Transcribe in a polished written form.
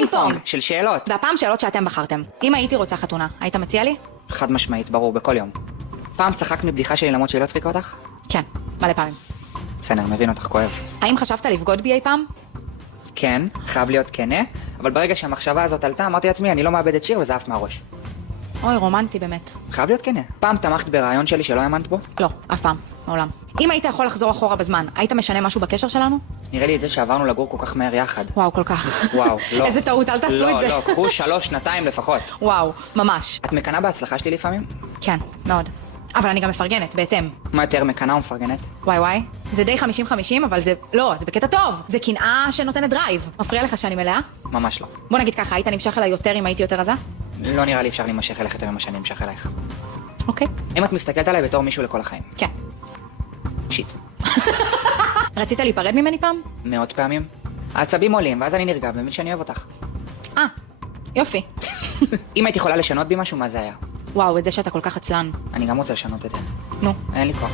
פינג פונג. של שאלות. והפעם שאלות שאתם בחרתם. אם הייתי רוצה חתונה, היית מציע לי? חד משמעית, ברור, בכל יום. פעם צחקת מבדיחה שלי למרות שהיא לא הצחיקה אותך? כן, מלא פעמים. בסדר, מבין אותך, כואב. האם חשבת לבגוד בי אי פעם? כן, חייב להיות כנה, אבל ברגע שהמחשבה הזאת עלתה, אמרתי לעצמי, אני לא מאבד את שיר וזה עף מהראש. אוי, רומנטי באמת. חייב להיות כנה. פעם תמכת ברעיון שלי שלא האמנת בו? לא, אף פעם, מעולם. אם היית יכול לחזור אחורה בזמן, היית משנה משהו בקשר שלנו? נראה לי את זה שעברנו לגור כל כך מהר יחד. וואו, כל כך. וואו, לא. איזה טעות, אל תעשו את זה. לא, קחו 3 שנתיים לפחות. וואו, ממש. את מקנה בהצלחה שלי לפעמים? כן, מאוד. אבל אני גם מפרגנת, בהתאם. מה יותר, מקנה או מפרגנת? וואי, זה די 50-50, אבל זה... לא, זה בקטע טוב. זה קנאה שנותנת דרייב. מפריע לך שאני מלאה? ממש לא. בוא נגיד ככה, היית נמשך אליי יותר אם הייתי יותר רזה? לא נראה לי אפשר להימשך אליך יותר ממה שאני אמשך אלייך. אוקיי. אם את מסתכלת עליי בתור מישהו לכל החיים. כן. שיט. רצית להיפרד ממני פעם? מאות פעמים. העצבים עולים, ואז אני נרגע ומבין שאני אוהב אותך. יופי. אם היית יכולה לשנות בי משהו, מה זה היה? וואו, את זה שאתה כל כך עצלן. אני גם רוצה לשנות את זה. נו. אין לי כוח.